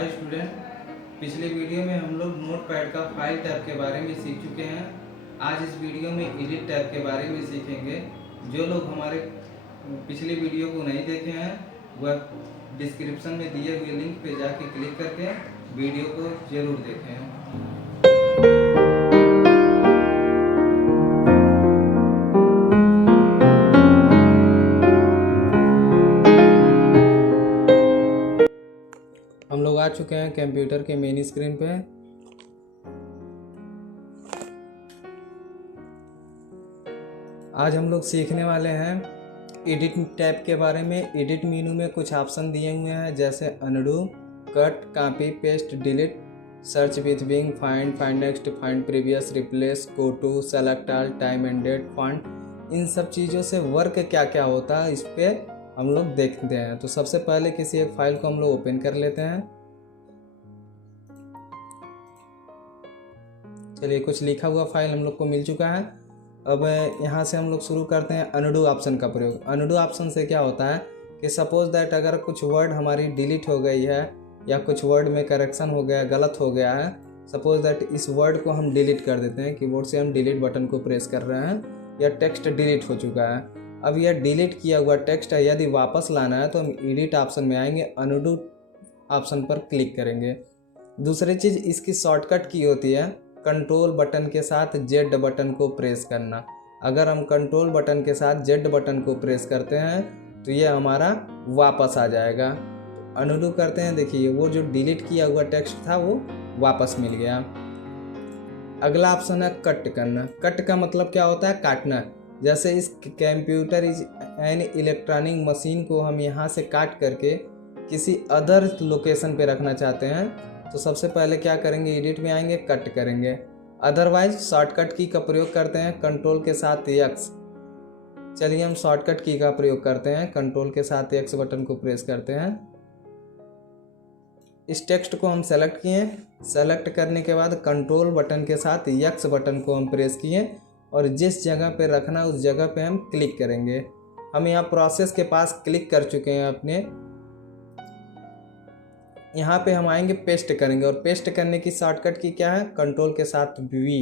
Hi student, पिछले video में हम लोग नोटपैड का फाइल टैब के बारे में सीख चुके हैं। आज इस वीडियो में एडिट टैब के बारे में सीखेंगे। जो लोग हमारे पिछले वीडियो को नहीं देखे हैं वह डिस्क्रिप्शन में दिए हुए लिंक पे जाके क्लिक करके वीडियो को ज़रूर देखें। हम लोग आ चुके हैं कंप्यूटर के मेन स्क्रीन पे। आज हम लोग सीखने वाले हैं एडिट टैब के बारे में। एडिट मेनू में कुछ ऑप्शन दिए हुए हैं जैसे undo, cut, copy, paste, delete, search with Bing, find, find next, find previous, replace, go to, select all, time and date, font. इन सब चीज़ों से वर्क क्या क्या होता है इस पर हम लोग देखते हैं। तो सबसे पहले किसी एक फाइल को हम लोग ओपन कर लेते हैं। चलिए, कुछ लिखा हुआ फाइल हम लोग को मिल चुका है। अब यहाँ से हम लोग शुरू करते हैं अनडू ऑप्शन का प्रयोग। अनडू ऑप्शन से क्या होता है कि सपोज दैट अगर कुछ वर्ड हमारी डिलीट हो गई है या कुछ वर्ड में करेक्शन हो गया, गलत हो गया है, सपोज दैट इस वर्ड को हम डिलीट कर देते हैं। कीबोर्ड से हम डिलीट बटन को प्रेस कर रहे हैं या टेक्स्ट डिलीट हो चुका है। अब यह डिलीट किया हुआ टेक्स्ट है, यदि वापस लाना है तो हम एडिट ऑप्शन में आएंगे, अनडू ऑप्शन पर क्लिक करेंगे। दूसरी चीज़ इसकी शॉर्टकट की होती है कंट्रोल बटन के साथ जेड बटन को प्रेस करना। अगर हम कंट्रोल बटन के साथ जेड बटन को प्रेस करते हैं तो ये हमारा वापस आ जाएगा। अनडू करते हैं, देखिए वो जो डिलीट किया हुआ टेक्स्ट था वो वापस मिल गया। अगला ऑप्शन है कट करना। कट का मतलब क्या होता है? काटना। जैसे इस कंप्यूटर एन इलेक्ट्रॉनिक मशीन को हम यहाँ से काट करके किसी अदर लोकेशन पे रखना चाहते हैं तो सबसे पहले क्या करेंगे, एडिट में आएंगे, कट करेंगे। अदरवाइज शॉर्टकट की का प्रयोग करते हैं कंट्रोल के साथ एक्स। चलिए हम शॉर्टकट की का प्रयोग करते हैं, कंट्रोल के साथ एक्स बटन को प्रेस करते हैं। इस टेक्स्ट को हम सेलेक्ट किए। सेलेक्ट करने के बाद कंट्रोल बटन के साथ एक्स बटन को हम प्रेस किए और जिस जगह पे रखना उस जगह पे हम क्लिक करेंगे। हम यहाँ प्रोसेस के पास क्लिक कर चुके हैं अपने। यहाँ पे हम आएंगे, पेस्ट करेंगे और पेस्ट करने की शॉर्टकट की क्या है, कंट्रोल के साथ वी।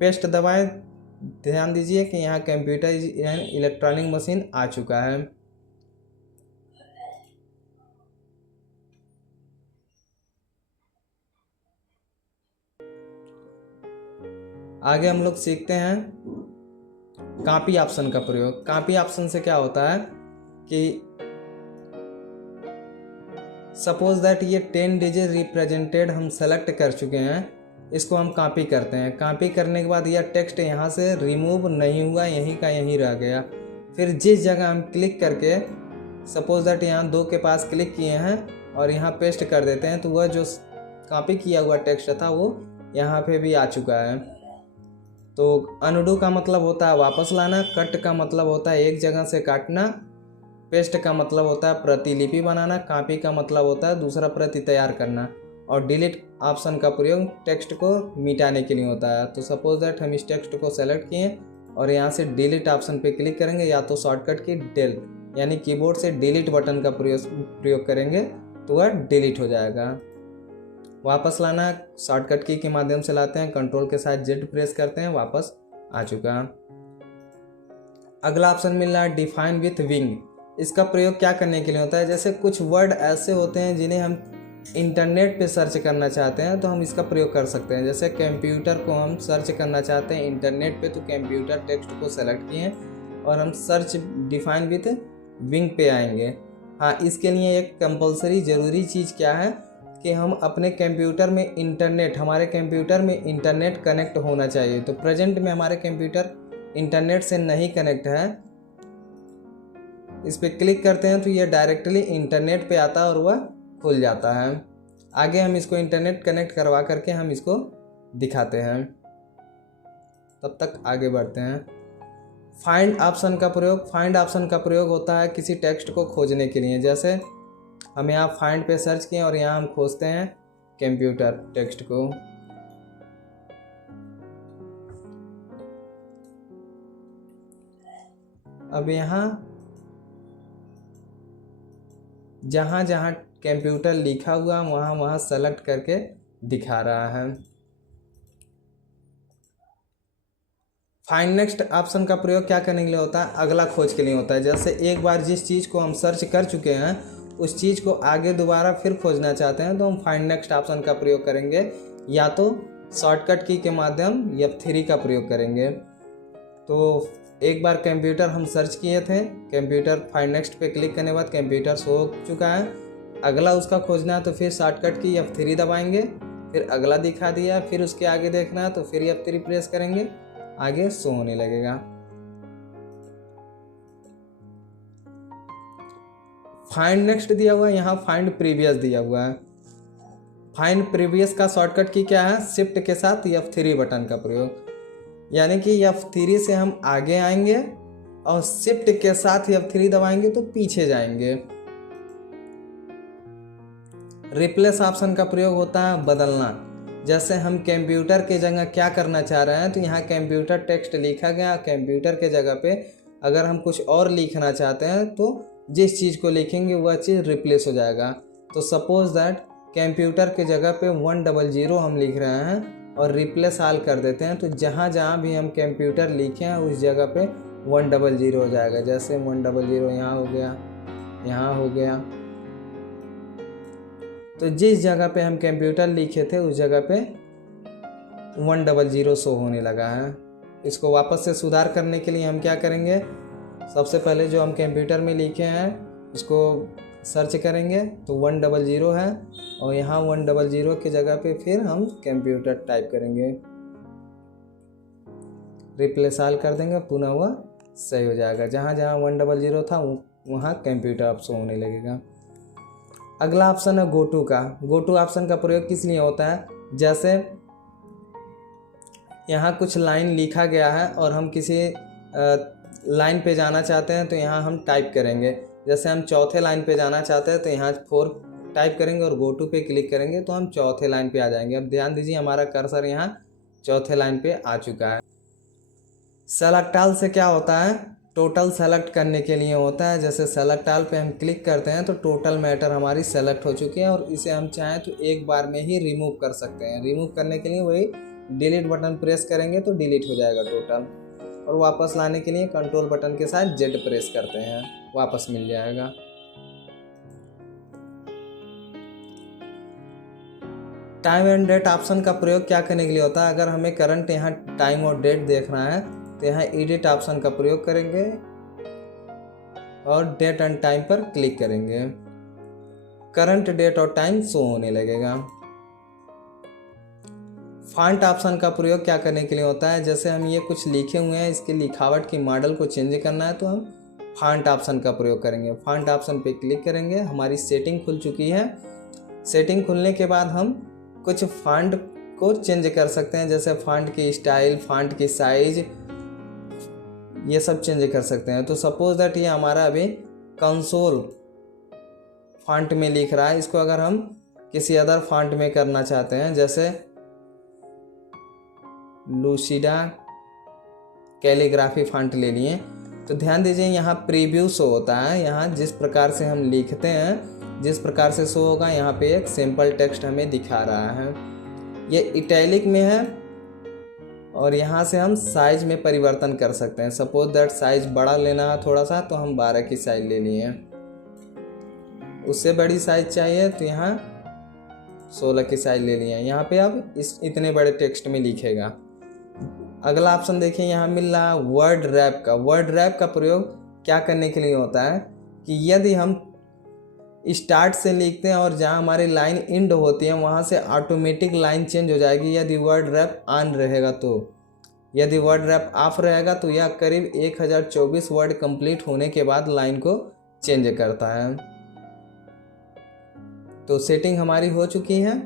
पेस्ट दबाएं। ध्यान दीजिए कि यहाँ कंप्यूटर इलेक्ट्रॉनिक मशीन आ चुका है। आगे हम लोग सीखते हैं कॉपी ऑप्शन का प्रयोग। कॉपी ऑप्शन से क्या होता है कि सपोज दैट ये 10 डिजिट रिप्रेजेंटेड हम सेलेक्ट कर चुके हैं, इसको हम कॉपी करते हैं। कॉपी करने के बाद यह टेक्स्ट यहाँ से रिमूव नहीं हुआ, यहीं का यहीं रह गया। फिर जिस जगह हम क्लिक करके सपोज दैट यहाँ 2 के पास क्लिक किए हैं और यहाँ पेस्ट कर देते हैं तो वह जो कॉपी किया हुआ टेक्स्ट था वो यहाँ पे भी आ चुका है। तो अनडू का मतलब होता है वापस लाना, कट का मतलब होता है एक जगह से काटना, पेस्ट का मतलब होता है प्रतिलिपि बनाना, कॉपी का मतलब होता है दूसरा प्रति तैयार करना, और डिलीट ऑप्शन का प्रयोग टेक्स्ट को मिटाने के लिए होता है। तो सपोज दैट हम इस टेक्स्ट को सेलेक्ट किए और यहाँ से डिलीट ऑप्शन पे क्लिक करेंगे या तो शॉर्टकट की डेल यानी कीबोर्ड से डिलीट बटन का प्रयोग करेंगे तो वह डिलीट हो जाएगा। वापस लाना शॉर्टकट की के माध्यम से लाते हैं, कंट्रोल के साथ जेड प्रेस करते हैं, वापस आ चुका। अगला ऑप्शन मिल रहा है डिफाइन विथ विंग। इसका प्रयोग क्या करने के लिए होता है, जैसे कुछ वर्ड ऐसे होते हैं जिन्हें हम इंटरनेट पे सर्च करना चाहते हैं तो हम इसका प्रयोग कर सकते हैं। जैसे कंप्यूटर को हम सर्च करना चाहते हैं इंटरनेट पे तो कंप्यूटर टेक्स्ट को सेलेक्ट किए और हम सर्च डिफाइन विथ विंग पे आएंगे। हाँ, इसके लिए एक कंपलसरी ज़रूरी चीज़ क्या है कि हम अपने कंप्यूटर में इंटरनेट, हमारे कंप्यूटर में इंटरनेट कनेक्ट होना चाहिए। तो प्रेजेंट में हमारे कंप्यूटर इंटरनेट से नहीं कनेक्ट है। इस पर क्लिक करते हैं तो ये डायरेक्टली इंटरनेट पे आता है और वह खुल जाता है। आगे हम इसको इंटरनेट कनेक्ट करवा करके हम इसको दिखाते हैं, तब तक आगे बढ़ते हैं। फाइंड ऑप्शन का प्रयोग। फाइंड ऑप्शन का प्रयोग होता है किसी टेक्स्ट को खोजने के लिए। जैसे हम यहाँ फाइंड पे सर्च किए और यहाँ हम खोजते हैं कंप्यूटर टेक्स्ट को। अब यहाँ जहाँ जहाँ कंप्यूटर लिखा हुआ वहाँ सेलेक्ट करके दिखा रहा है। फाइंड नेक्स्ट ऑप्शन का प्रयोग क्या करने के लिए होता है? अगला खोज के लिए होता है। जैसे एक बार जिस चीज़ को हम सर्च कर चुके हैं उस चीज़ को आगे दोबारा फिर खोजना चाहते हैं तो हम फाइंड नेक्स्ट ऑप्शन का प्रयोग करेंगे, या तो शॉर्टकट की के माध्यम F3 का प्रयोग करेंगे। तो एक बार कंप्यूटर हम सर्च किए थे, कंप्यूटर फाइंड नेक्स्ट पे क्लिक करने के बाद कंप्यूटर शो हो चुका है, अगला उसका खोजना है तो फिर शॉर्टकट की F3 दबाएंगे, फिर अगला दिखा दिया, फिर उसके आगे देखना है तो फिर F3 प्रेस करेंगे, आगे शो होने लगेगा। फाइंड नेक्स्ट दिया हुआ है, यहाँ फाइंड प्रीवियस दिया हुआ है। फाइंड प्रीवियस का शॉर्टकट की क्या है? शिफ्ट के साथ F3 बटन का प्रयोग, यानी कि F3 से हम आगे आएंगे और शिफ्ट के साथ F3 दबाएंगे तो पीछे जाएंगे। रिप्लेस ऑप्शन का प्रयोग होता है बदलना। जैसे हम कंप्यूटर के जगह क्या करना चाह रहे हैं तो यहाँ कंप्यूटर टेक्स्ट लिखा गया, कंप्यूटर के जगह पे अगर हम कुछ और लिखना चाहते हैं तो जिस चीज़ को लिखेंगे वह चीज़ रिप्लेस हो जाएगा। तो सपोज दैट कंप्यूटर के जगह पे 100 हम लिख रहे हैं और रिप्लेस ऑल कर देते हैं, तो जहाँ जहाँ भी हम कंप्यूटर लिखे हैं उस जगह पे 100 हो जाएगा। जैसे 100 यहाँ हो गया, यहाँ हो गया, तो जिस जगह पे हम कंप्यूटर लिखे थे उस जगह पे 100 शो होने लगा है। इसको वापस से सुधार करने के लिए हम क्या करेंगे? सबसे पहले जो हम कंप्यूटर में लिखे हैं उसको सर्च करेंगे तो 100 है और यहाँ 100 के जगह पे फिर हम कंप्यूटर टाइप करेंगे, रिप्लेस ऑल कर देंगे, पुनः वह सही हो जाएगा। जहाँ जहाँ 100 था वहाँ कंप्यूटर अब शो होने लगेगा। अगला ऑप्शन है गो टू का। गो टू ऑप्शन का प्रयोग किस लिए होता है? जैसे यहाँ कुछ लाइन लिखा गया है और हम किसी लाइन पे जाना चाहते हैं तो यहाँ हम टाइप करेंगे। जैसे हम चौथे लाइन पे जाना चाहते हैं तो यहाँ 4 टाइप करेंगे और गो टू पे क्लिक करेंगे तो हम चौथे लाइन पे आ जाएंगे। अब ध्यान दीजिए हमारा कर्सर यहाँ चौथे लाइन पे आ चुका है। सेलेक्ट ऑल से क्या होता है? टोटल सेलेक्ट करने के लिए होता है। जैसे सेलेक्ट ऑल पे हम क्लिक करते हैं तो टोटल मैटर हमारी सेलेक्ट हो चुकी है और इसे हम चाहें तो एक बार में ही रिमूव कर सकते हैं। रिमूव करने के लिए वही डिलीट बटन प्रेस करेंगे तो डिलीट हो जाएगा टोटल, और वापस लाने के लिए कंट्रोल बटन के साथ Z प्रेस करते हैं, वापस मिल जाएगा। टाइम एंड डेट ऑप्शन का प्रयोग क्या करने के लिए होता है? अगर हमें करंट यहाँ टाइम और डेट देखना है तो यहाँ एडिट ऑप्शन का प्रयोग करेंगे और डेट एंड टाइम पर क्लिक करेंगे, करंट डेट और टाइम शो होने लगेगा। फॉन्ट ऑप्शन का प्रयोग क्या करने के लिए होता है? जैसे हम ये कुछ लिखे हुए हैं, इसके लिखावट की मॉडल को चेंज करना है तो हम फॉन्ट ऑप्शन का प्रयोग करेंगे। फॉन्ट ऑप्शन पे क्लिक करेंगे, हमारी सेटिंग खुल चुकी है। सेटिंग खुलने के बाद हम कुछ फॉन्ट को चेंज कर सकते हैं, जैसे फॉन्ट की स्टाइल, फॉन्ट की साइज, ये सब चेंज कर सकते हैं। तो सपोज दैट ये हमारा अभी कंसोल फॉन्ट में लिख रहा है, इसको अगर हम किसी अदर फॉन्ट में करना चाहते हैं, जैसे लूसिडा कैलीग्राफी फॉन्ट ले लिए, तो ध्यान दीजिए यहाँ प्रीव्यू शो होता है। यहाँ जिस प्रकार से हम लिखते हैं, जिस प्रकार से शो होगा, यहाँ पे एक सिंपल टेक्स्ट हमें दिखा रहा है। ये इटैलिक में है और यहाँ से हम साइज में परिवर्तन कर सकते हैं। सपोज दैट साइज बड़ा लेना है थोड़ा सा, तो हम 12 की साइज ले लिए हैं। उससे बड़ी साइज चाहिए तो यहाँ 16 की साइज ले लिए हैं। यहाँ पे अब इतने बड़े टेक्स्ट में लिखेगा। अगला ऑप्शन देखिए यहाँ मिल रहा है वर्ड रैप का। वर्ड रैप का प्रयोग क्या करने के लिए होता है कि यदि हम स्टार्ट से लिखते हैं और जहाँ हमारी लाइन एंड होती है वहाँ से ऑटोमेटिक लाइन चेंज हो जाएगी यदि वर्ड रैप ऑन रहेगा तो। यदि वर्ड रैप ऑफ रहेगा तो यह करीब 1024 वर्ड कंप्लीट होने के बाद लाइन को चेंज करता है। तो सेटिंग हमारी हो चुकी है।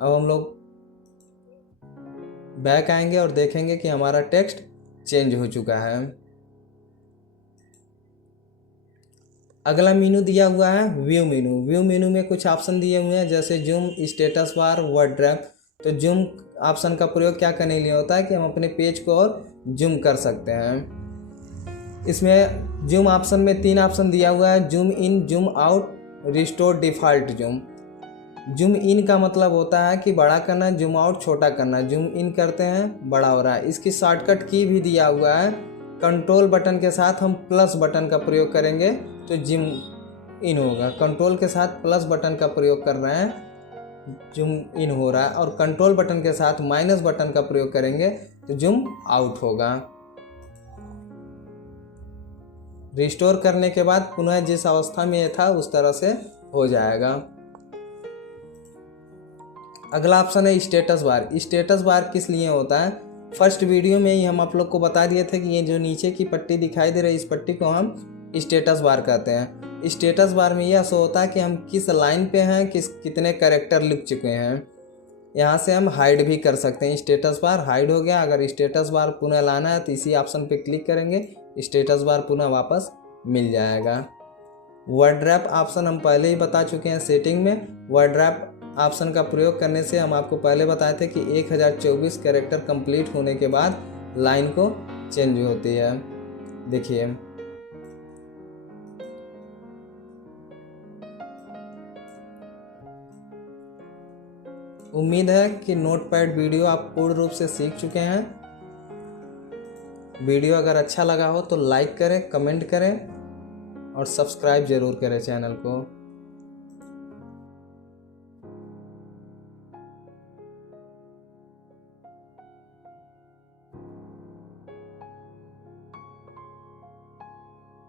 अब हम लोग बैक आएंगे और देखेंगे कि हमारा टेक्स्ट चेंज हो चुका है। अगला मेनू दिया हुआ है व्यू मेनू। व्यू मेनू में कुछ ऑप्शन दिए हुए हैं, जैसे zoom, status bar, word rap. तो जूम ऑप्शन का प्रयोग क्या करने के लिए होता है कि हम अपने पेज को और जूम कर सकते हैं। इसमें जूम ऑप्शन में 3 ऑप्शन दिया हुआ है, zoom in, zoom out restore default zoom. Zoom in का मतलब होता है कि बड़ा करना, जूम आउट छोटा करना। जूम इन करते हैं, बड़ा हो रहा है। इसकी शॉर्टकट की भी दिया हुआ है, कंट्रोल बटन के साथ हम प्लस बटन का प्रयोग करेंगे तो जूम इन होगा। कंट्रोल के साथ प्लस बटन का प्रयोग कर रहे हैं, जूम इन हो रहा है, और कंट्रोल बटन के साथ माइनस बटन का प्रयोग करेंगे तो जूम आउट होगा। रिस्टोर करने के बाद पुनः जिस अवस्था में ये था उस तरह से हो जाएगा। अगला ऑप्शन है स्टेटस बार। स्टेटस बार किस लिए होता है? फर्स्ट वीडियो में ही हम आप लोग को बता दिए थे कि ये जो नीचे की पट्टी दिखाई दे रही है, इस पट्टी को हम स्टेटस बार कहते हैं। स्टेटस बार में यह शो होता है कि हम किस लाइन पे हैं, कितने कैरेक्टर लिख चुके हैं। यहाँ से हम हाइड भी कर सकते हैं। स्टेटस बार हाइड हो गया। अगर स्टेटस बार पुनः लाना है तो इसी ऑप्शन पे क्लिक करेंगे, स्टेटस बार पुनः वापस मिल जाएगा। वर्ड रैप ऑप्शन हम पहले ही बता चुके हैं सेटिंग में। वर्ड रैप ऑप्शन का प्रयोग करने से हम आपको पहले बताए थे कि 1024 कैरेक्टर कंप्लीट होने के बाद लाइन को चेंज होती है। देखिए, उम्मीद है कि नोटपैड वीडियो आप पूर्ण रूप से सीख चुके हैं। वीडियो अगर अच्छा लगा हो तो लाइक करें, कमेंट करें और सब्सक्राइब जरूर करें चैनल को।